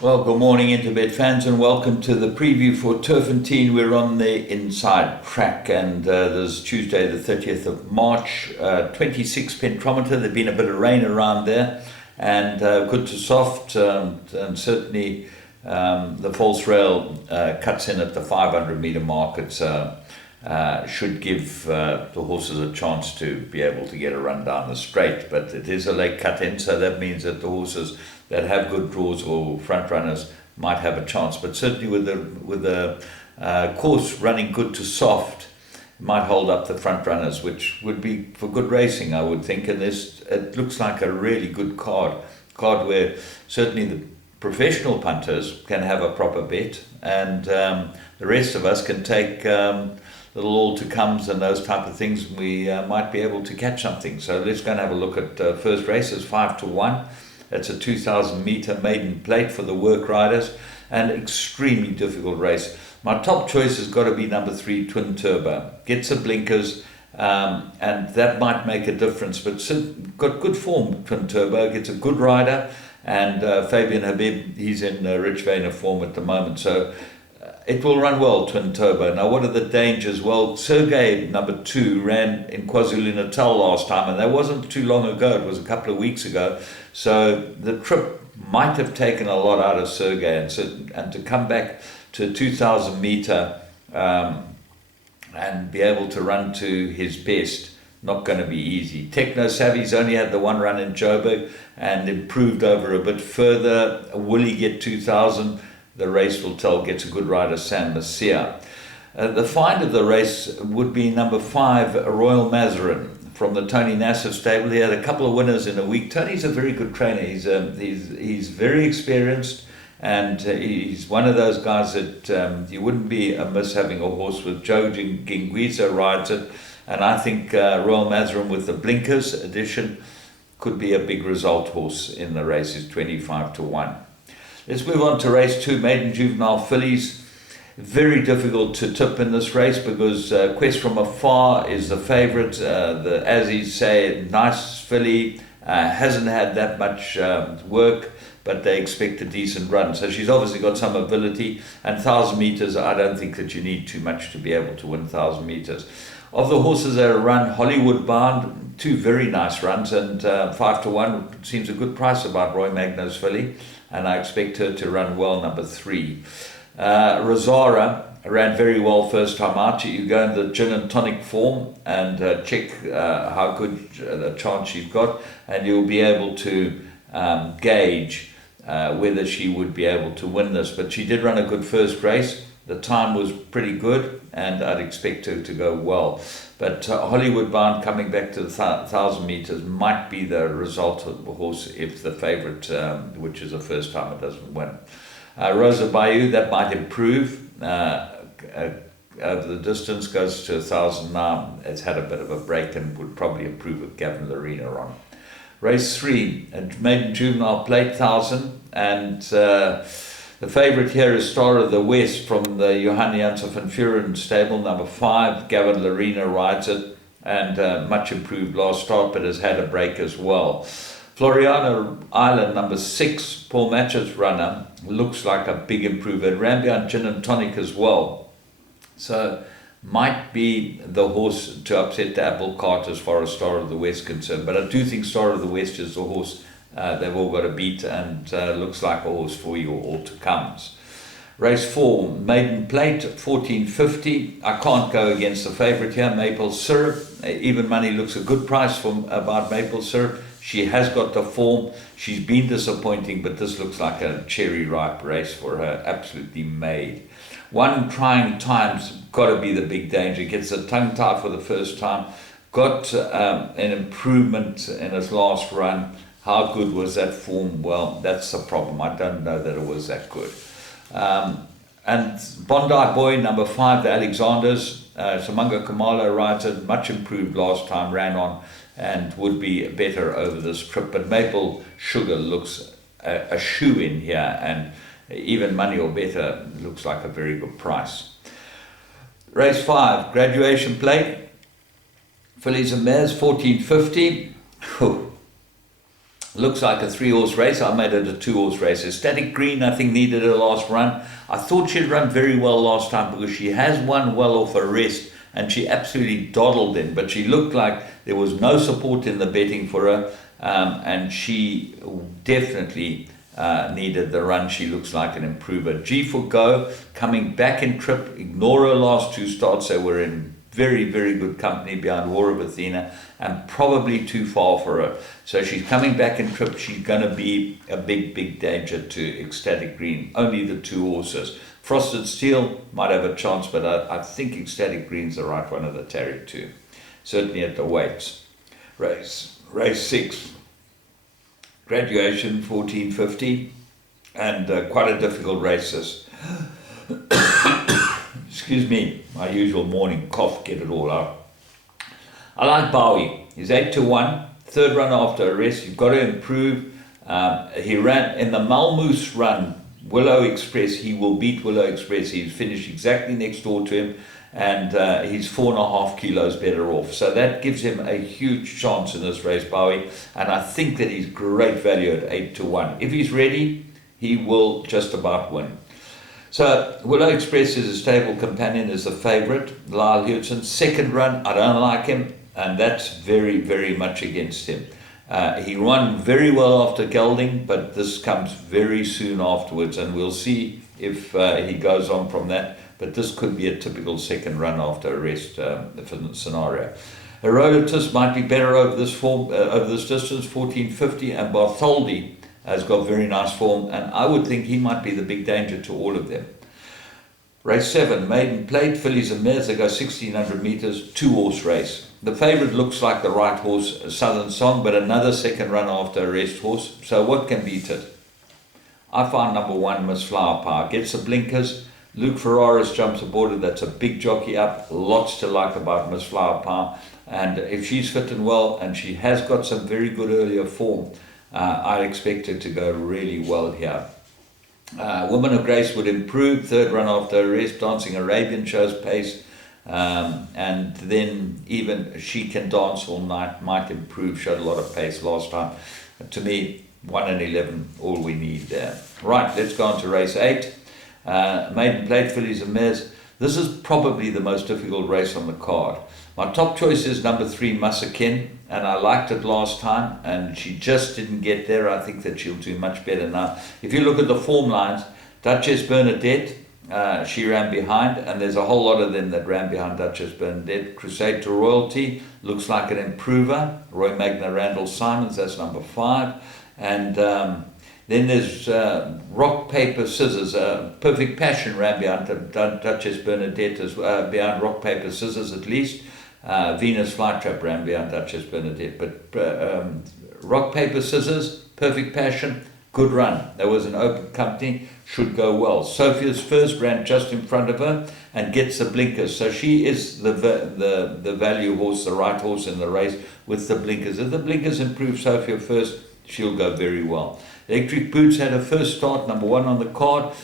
Well, good morning, Interbet fans, and welcome to the preview for Turffontein. We're on the inside track, and this is Tuesday, the 30th of March, 26 pentrometer. There's been a bit of rain around there, and good to soft, and certainly the false rail cuts in at the 500 meter mark. It should give the horses a chance to be able to get a run down the straight, but it is a late cut in, so that means that the horses that have good draws or front runners might have a chance. But certainly with the course running good to soft, might hold up the front runners, which would be for good racing, I would think. And it looks like a really good card where certainly the professional punters can have a proper bet, and the rest of us can take little all-to-comes and those type of things. We might be able to catch something. So let's go and have a look at first races, 5-1. It's a 2,000 meter maiden plate for the work riders, and extremely difficult race. My top choice has got to be number 3, Twin Turbo. Gets the blinkers, and that might make a difference. But got good form, Twin Turbo. Gets a good rider, and Fabian Habib, he's in rich vein of form at the moment. So it will run well, Twin Turbo. Now, what are the dangers? Well, Sergey, number 2, ran in KwaZulu-Natal last time, and that wasn't too long ago. It was a couple of weeks ago. So the trip might have taken a lot out of Sergey, and to come back to a 2,000 meter and be able to run to his best, not going to be easy. Techno Savvy's only had the one run in Joburg and improved over a bit further. Will he get 2,000? The race will tell. Gets a good rider, Sam Masia. The find of the race would be number 5, Royal Mazarin, from the Tony Nassif stable. He had a couple of winners in a week. Tony's a very good trainer. He's very experienced, and he's one of those guys that you wouldn't be amiss having a horse with. Joe Gingwiza rides it, and I think Royal Mazarin with the blinkers addition could be a big result horse in the race. Is 25-1. Let's move on to race 2, maiden juvenile fillies. Very difficult to tip in this race because Quest from Afar is the favourite. As he say, nice filly, hasn't had that much work, but they expect a decent run. So she's obviously got some ability, and 1,000 metres, I don't think that you need too much to be able to win 1,000 metres. Of the horses that are run, Hollywood Bound, 2 very nice runs, and 5-1 seems a good price about Roy Magno's filly, and I expect her to run well, number 3. Rosara ran very well first time out. You go in the gin and tonic form and check how good the chance you've got, and you'll be able to gauge whether she would be able to win this. But she did run a good first race. The time was pretty good, and I'd expect her to go well. But Hollywood Bound coming back to the 1,000 metres might be the result of the horse if the favourite, which is a first timer, doesn't win. Rosa Bayou, that might improve over the distance, goes to 1,000 now. It's had a bit of a break and would probably improve with Gavin Larena on. Race 3, a maiden juvenile plate 1,000, and the favourite here is Star of the West from the Johan Janssen van Vuren stable, number 5. Gavin Larena rides it, and much improved last start, but has had a break as well. Floriana Island, number 6, Paul Matchett's runner, looks like a big improvement. Rambian Gin and Tonic as well. So might be the horse to upset the apple cart as far as Star of the West concerned. But I do think Star of the West is the horse they've all got to beat, and looks like a horse for you all to comes. Race 4, maiden plate, 14.50. I can't go against the favourite here, Maple Syrup. Even money looks a good price for about Maple Syrup. She has got the form. She's been disappointing, but this looks like a cherry ripe race for her. Absolutely made. 1 Trying Time's got to be the big danger. Gets a tongue tie for the first time. Got an improvement in his last run. How good was that form? Well, that's the problem. I don't know that it was that good. And Bondi Boy, number 5, the Alexanders. Samanga Kamala rides it. Much improved last time. Ran on and would be better over this trip. But Maple Sugar looks a shoe-in here, and even money or better looks like a very good price. Race 5, Graduation Plate. Fillies and Mares, 14.50. Looks like a 3-horse race. I made it a 2-horse race. Ecstatic Green, I think, needed her last run. I thought she'd run very well last time because she has won well off her rest, and she absolutely dawdled in. But she looked like there was no support in the betting for her, and she definitely needed the run. She looks like an improver. G for Go, coming back in trip. Ignore her last 2 starts. They were in very, very good company behind War of Athena, and probably too far for her. So she's coming back in trip. She's going to be a big, big danger to Ecstatic Green. Only the 2 horses. Frosted Steel might have a chance, but I think Ecstatic Green's the right one of the Tarry too. Certainly at the weights. Race 6. Graduation 1450, and quite a difficult race this. Excuse me, my usual morning cough, get it all out. I like Bowie. He's 8-1, 3rd run after a rest. You've got to improve. He ran in the Malmoose run, Willow Express. He will beat Willow Express. He's finished exactly next door to him, and he's 4.5 kilos better off. So that gives him a huge chance in this race, Bowie. And I think that he's great value at 8-1. If he's ready, he will just about win. So Willow Express is a stable companion, is the favourite. Lyle Hudson, 2nd run, I don't like him, and that's very, very much against him. He ran very well after gelding, but this comes very soon afterwards, and we'll see if he goes on from that. But this could be a typical 2nd run after a rest scenario. Herodotus might be better over this distance, 1450, and Bartholdi has got very nice form, and I would think he might be the big danger to all of them. Race 7, Maiden Plate, fillies and mares. They go 1600 meters, 2-horse race. The favourite looks like the right horse, Southern Song, but another 2nd run after a rest horse. So what can beat it? I find number 1, Miss Flower Power. Gets the blinkers. Luke Ferraris jumps aboard it. That's a big jockey up. Lots to like about Miss Flower Power. And if she's fit and well, and she has got some very good earlier form, I expect her to go really well here. Woman of Grace would improve. 3rd run after a rest. Dancing Arabian shows pace. And then even She Can Dance All Night might improve. Showed a lot of pace last time. To me, 1 and 11, all we need there. Right, let's go on to race 8. Maiden Plate, fillies and mares. This is probably the most difficult race on the card. My top choice is number 3, Masakin, and I liked it last time, and she just didn't get there. I think that she'll do much better now. If you look at the form lines, Duchess Bernadette, she ran behind, and there's a whole lot of them that ran behind Duchess Bernadette. Crusade to Royalty looks like an improver. Roy Magna Randall Simons, that's number 5. And then there's Rock, Paper, Scissors. Perfect Passion ran behind Duchess Bernadette, behind Rock, Paper, Scissors at least. Venus Flytrap ran behind Duchess Bernadette. But Rock, Paper, Scissors, Perfect Passion, good run. There was an open company, should go well. Sophia's First ran just in front of her and gets the blinkers. So she is the value horse, the right horse in the race with the blinkers. If the blinkers improve Sophia First, she'll go very well. Electric Boots had her first start, number 1 on the card,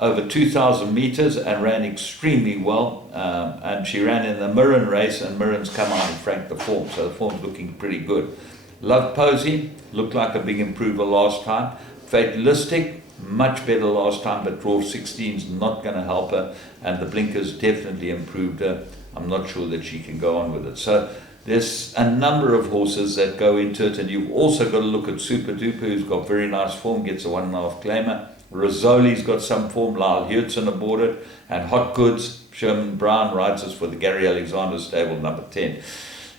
over 2,000 meters and ran extremely well. And she ran in the Mirren race, and Mirren's come out and franked the form, so the form's looking pretty good. Love Posey looked like a big improver last time. Fatalistic, much better last time, but draw 16's not going to help her, and the blinkers definitely improved her. I'm not sure that she can go on with it. So there's a number of horses that go into it, and you've also got to look at Super Duper, who's got very nice form, gets a 1.5 claimer. Rizzoli's got some form, Lyle Hudson aboard it, and Hot Goods, Sherman Brown rides us for the Gary Alexander stable, number 10.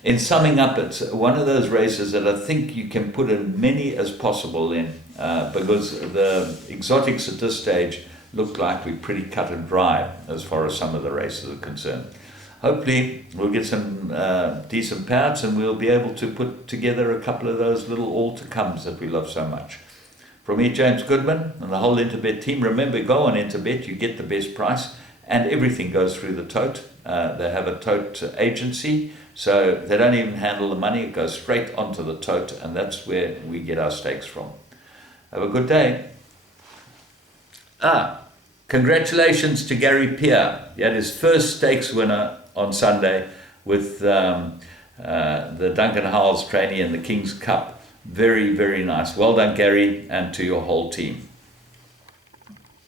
In summing up, it's one of those races that I think you can put as many as possible in, because the exotics at this stage look like we're pretty cut and dry as far as some of the races are concerned. Hopefully we'll get some decent payouts, and we'll be able to put together a couple of those little all-to-comes that we love so much. From me, James Goodman, and the whole Interbet team, remember, go on Interbet, you get the best price, and everything goes through the tote. They have a tote agency, so they don't even handle the money, it goes straight onto the tote, and that's where we get our stakes from. Have a good day. Congratulations to Gary Peer. He had his first stakes winner on Sunday with the Duncan Howells trainee in the King's Cup. Very, very nice. Well done, Gary, and to your whole team.